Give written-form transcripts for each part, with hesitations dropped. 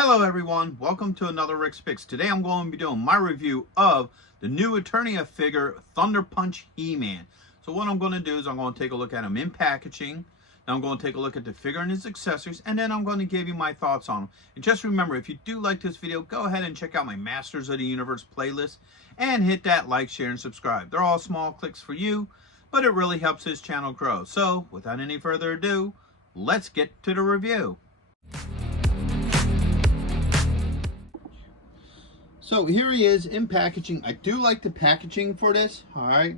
Hello everyone, welcome to another Rick's Picks. Today I'm going to be doing my review of the new Eternia figure, Thunder Punch He-Man. So what I'm going to do is I'm going to take a look at him in packaging. Then I'm going to take a look at the figure and his accessories, and then I'm going to give you my thoughts on him. And just remember, if you do like this video, go ahead and check out my Masters of the Universe playlist and hit that like, share, and subscribe. They're all small clicks for you, but it really helps this channel grow. So without any further ado, let's get to the review. So here he is in packaging. I do like the packaging for this. Alright.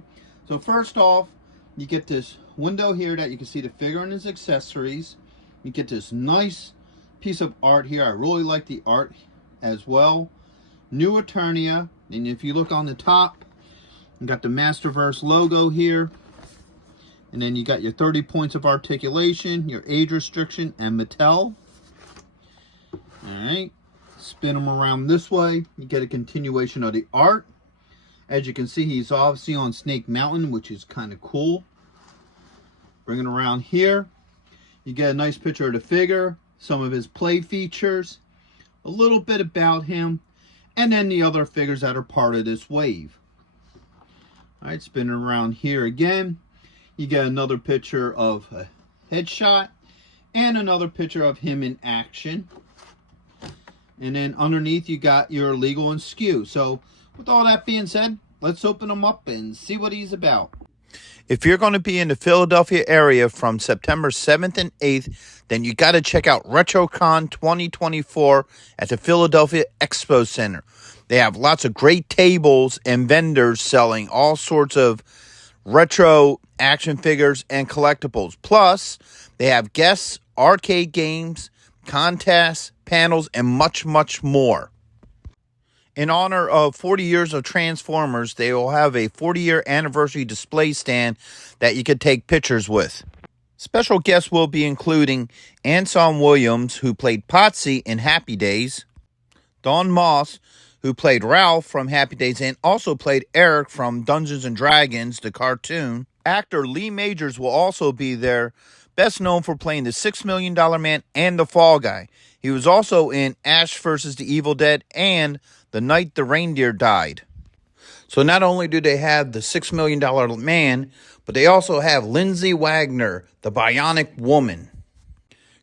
So first off, you get this window here that you can see the figure and his accessories. You get this nice piece of art here. I really like the art as well. New Eternia. And if you look on the top, you got the Masterverse logo here. And then you got your 30 points of articulation, your age restriction, and Mattel. Alright. Spin them around this way, you get a continuation of the art. As you can see, he's obviously on Snake Mountain, which is kind of cool. Bring it around here, you get a nice picture of the figure, some of his play features, a little bit about him, and then the other figures that are part of this wave. Alright, spinning around here again, you get another picture of a headshot and another picture of him in action. And then underneath you got your legal and skew. So with all that being said, let's open him up and see what he's about. If you're going to be in the Philadelphia area from September 7th and 8th, then you got to check out RetroCon 2024 at the Philadelphia Expo Center. They have lots of great tables and vendors selling all sorts of retro action figures and collectibles. Plus, they have guests, arcade games, contests, panels, and much, much more. In honor of 40 years of Transformers, they will have a 40-year anniversary display stand that you could take pictures with. Special guests will be including Anson Williams, who played Potsy in Happy Days, Don Moss, who played Ralph from Happy Days and also played Eric from Dungeons & Dragons, the cartoon. Actor Lee Majors will also be there, best known for playing the $6 Million Man and the Fall Guy. He was also in Ash vs. the Evil Dead and The Night the Reindeer Died. So not only do they have the $6 Million Man, but they also have Lindsay Wagner, the Bionic Woman.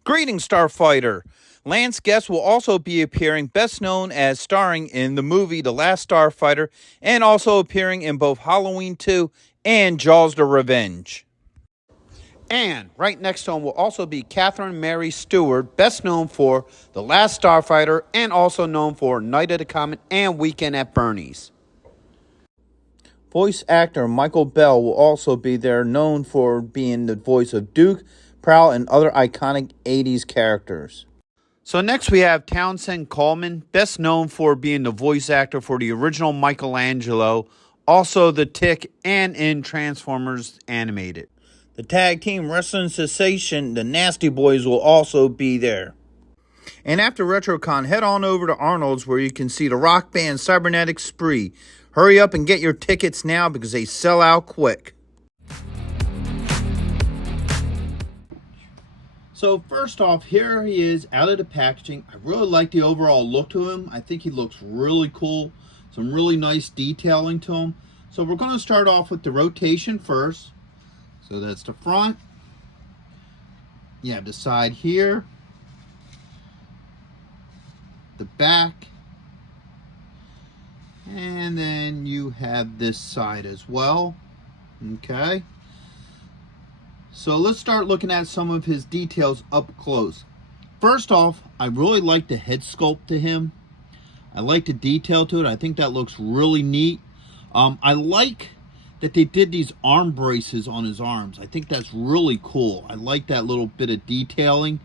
Greetings, Starfighter! Lance Guest will also be appearing, best known as starring in the movie The Last Starfighter, and also appearing in both Halloween 2 and Jaws the Revenge. And right next to him will also be Catherine Mary Stewart, best known for The Last Starfighter and also known for Night of the Comet and Weekend at Bernie's. Voice actor Michael Bell will also be there, known for being the voice of Duke, Prowl, and other iconic 80s characters. So next we have Townsend Coleman, best known for being the voice actor for the original Michelangelo, also the Tick, and in Transformers Animated. The tag team wrestling sensation, the Nasty Boys, will also be there. And after RetroCon, head on over to Arnold's where you can see the rock band Cybernetic Spree. Hurry up and get your tickets now because they sell out quick. So first off, here he is out of the packaging. I really like the overall look to him. I think he looks really cool. Some really nice detailing to him. So we're going to start off with the rotation first. So that's the front. You have the side here. The back. And then you have this side as well. Okay. So let's start looking at some of his details up close. First off, I really like the head sculpt to him. I like the detail to it. I think that looks really neat. I like that they did these arm braces on his arms. I think that's really cool. I like that little bit of detailing.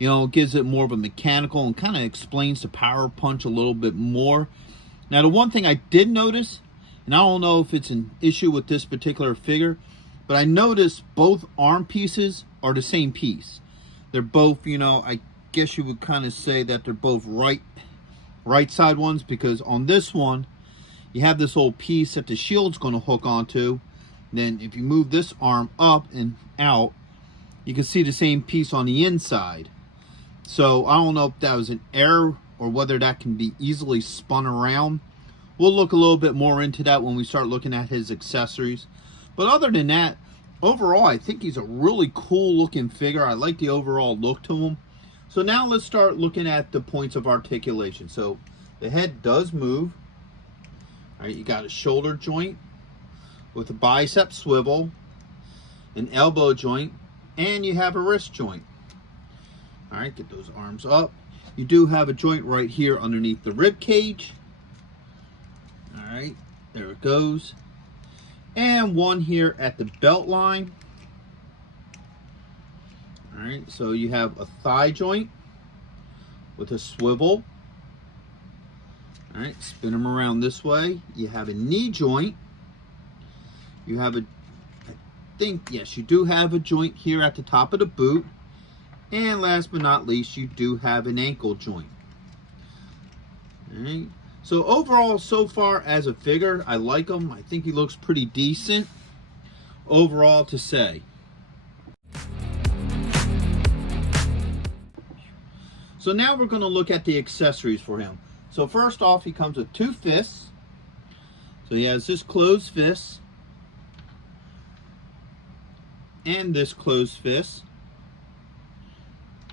You know, it gives it more of a mechanical and kind of explains the power punch a little bit more. Now, the one thing I did notice, and I don't know if it's an issue with this particular figure, but I noticed both arm pieces are the same piece. They're both, you know, I guess you would kind of say that they're both right side ones, because on this one, you have this old piece that the shield's going to hook onto. Then if you move this arm up and out, you can see the same piece on the inside. So I don't know if that was an error or whether that can be easily spun around. We'll look a little bit more into that when we start looking at his accessories. But other than that, overall, I think he's a really cool looking figure. I like the overall look to him. So now let's start looking at the points of articulation. So the head does move. All right, you got a shoulder joint with a bicep swivel, an elbow joint, and you have a wrist joint. All right, get those arms up. You do have a joint right here underneath the rib cage. All right, there it goes. And one here at the belt line. All right, so you have a thigh joint with a swivel. All right, spin them around this way. You have a knee joint. You have yes, you do have a joint here at the top of the boot. And last but not least, you do have an ankle joint. All right. So overall, so far as a figure, I like him. I think he looks pretty decent overall to say. So now we're going to look at the accessories for him. So first off, he comes with 2 fists. So he has this closed fist and this closed fist.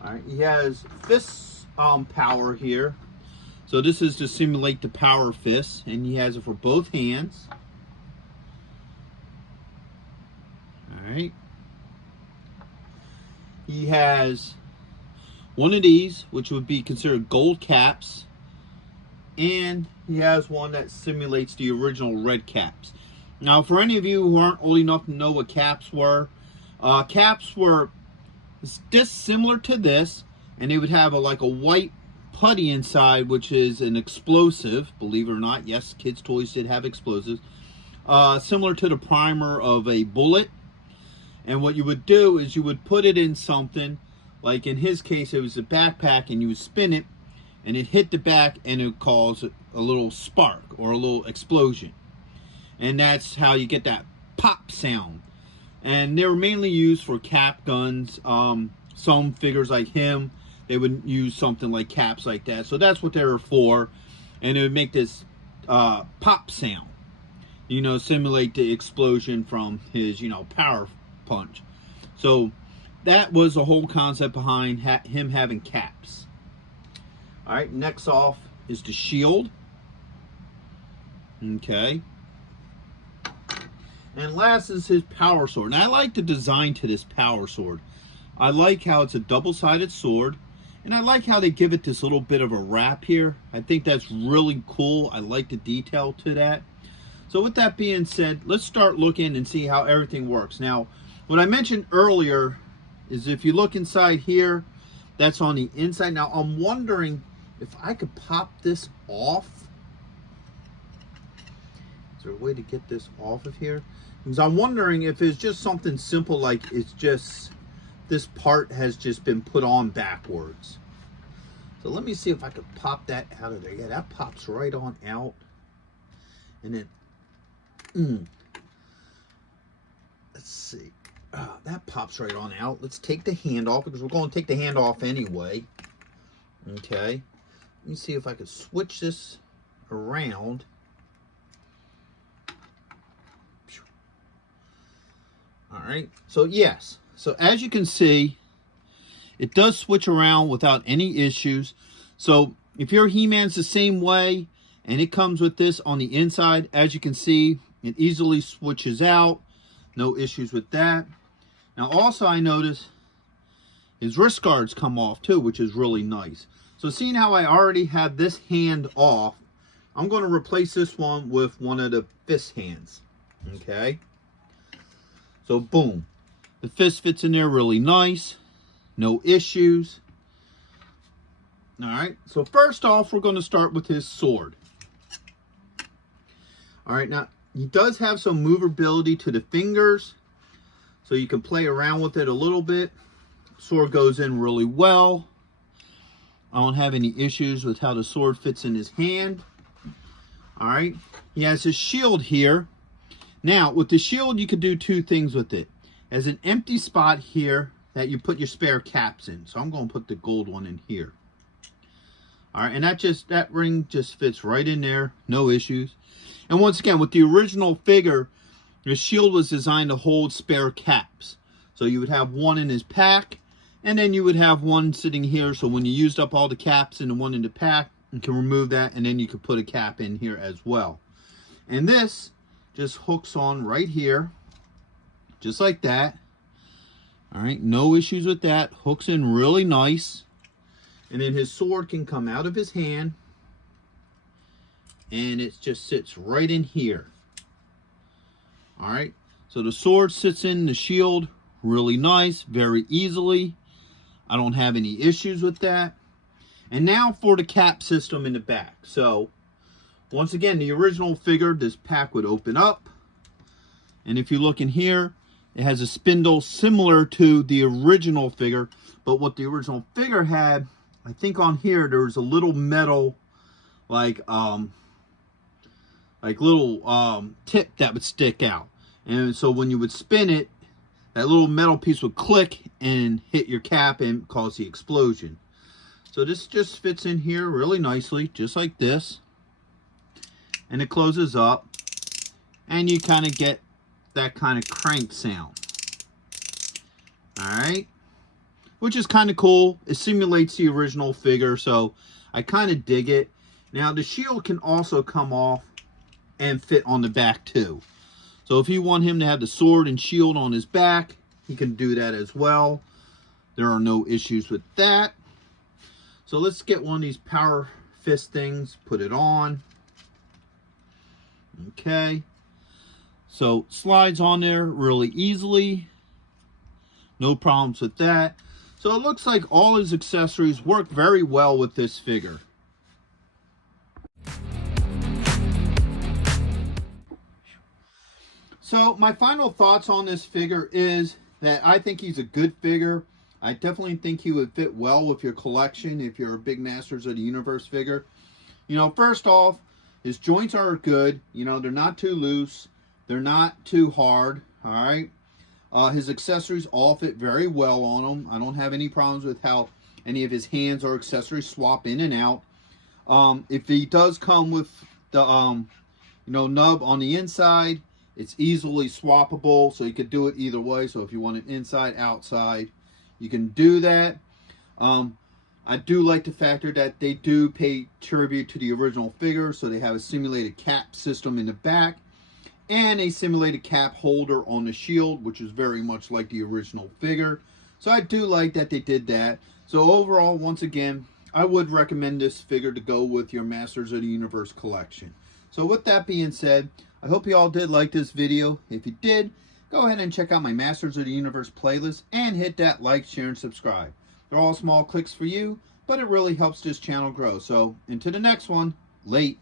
All right, he has fist power here. So this is to simulate the power fist, and he has it for both hands. All right. He has one of these, which would be considered gold caps, and he has one that simulates the original red caps. Now, for any of you who aren't old enough to know what caps were just similar to this, and they would have like a white putty inside, which is an explosive, believe it or not. Yes, kids' toys did have explosives. Similar to the primer of a bullet. And what you would do is you would put it in something, like in his case, it was a backpack, and you would spin it, and it hit the back, and it would cause a little spark or a little explosion. And that's how you get that pop sound. And they were mainly used for cap guns. Some figures like him, they would use something like caps like that. So that's what they were for. And it would make this pop sound. You know, simulate the explosion from his, power punch. So that was the whole concept behind him having caps. All right, next off is the shield. Okay. And last is his power sword. And I like the design to this power sword. I like how it's a double-sided sword. And I like how they give it this little bit of a wrap here. I think that's really cool. I like the detail to that. So with that being said, let's start looking and see how everything works. Now, what I mentioned earlier is if you look inside here, that's on the inside. Now, I'm wondering if I could pop this off. Is there a way to get this off of here? Because I'm wondering if it's just something simple like it's just this part has just been put on backwards. So let me see if I could pop that out of there. Yeah, that pops right on out. And then, let's see. That pops right on out. Let's take the hand off because we're going to take the hand off anyway. Okay. Let me see if I could switch this around. All right. So yes. So as you can see, it does switch around without any issues. So if your He-Man's the same way and it comes with this on the inside, as you can see, it easily switches out. No issues with that. Now also I notice his wrist guards come off too, which is really nice. So seeing how I already have this hand off, I'm going to replace this one with one of the fist hands. Okay. So boom. The fist fits in there really nice. No issues. All right. So first off, we're going to start with his sword. All right. Now, he does have some movability to the fingers. So you can play around with it a little bit. Sword goes in really well. I don't have any issues with how the sword fits in his hand. All right. He has his shield here. Now, with the shield, you could do two things with it. There's an empty spot here that you put your spare caps in. So I'm going to put the gold one in here. All right, and that ring just fits right in there, no issues. And once again, with the original figure, the shield was designed to hold spare caps. So you would have one in his pack, and then you would have one sitting here. So when you used up all the caps in the one in the pack, you can remove that, and then you could put a cap in here as well. And this just hooks on right here, just like that. All right, no issues with that. Hooks in really nice. And then his sword can come out of his hand, and it just sits right in here. All right, so the sword sits in the shield really nice, very easily. I don't have any issues with that. And now for the cap system in the back. So once again, the original figure, this pack would open up, and if you look in here, it has a spindle similar to the original figure, but what the original figure had, I think on here there was a little metal like little tip that would stick out, and so when you would spin it, that little metal piece would click and hit your cap and cause the explosion. So this just fits in here really nicely, just like this, and it closes up, and you kind of get that kind of crank sound. All right, which is kind of cool. It simulates the original figure, so I kind of dig it. Now the shield can also come off and fit on the back too. So if you want him to have the sword and shield on his back, he can do that as well. There are no issues with that. So let's get one of these power fist things, put it on. Okay. So slides on there really easily. No problems with that. So it looks like all his accessories work very well with this figure. So my final thoughts on this figure is that I think he's a good figure. I definitely think he would fit well with your collection if you're a big Masters of the Universe figure. You know, first off, his joints are good. You know, they're not too loose. They're not too hard. All right. His accessories all fit very well on him. I don't have any problems with how any of his hands or accessories swap in and out. If he does come with the nub on the inside, it's easily swappable, so you could do it either way. So if you want it inside, outside, you can do that. I do like the factor that they do pay tribute to the original figure, so they have a simulated cap system in the back and a simulated cap holder on the shield, which is very much like the original figure. So I do like that they did that. So overall, once again, I would recommend this figure to go with your Masters of the Universe collection. So with that being said, I hope you all did like this video. If you did, go ahead and check out my Masters of the Universe playlist and hit that like, share, and subscribe. They're all small clicks for you, but it really helps this channel grow. So until the next one, late.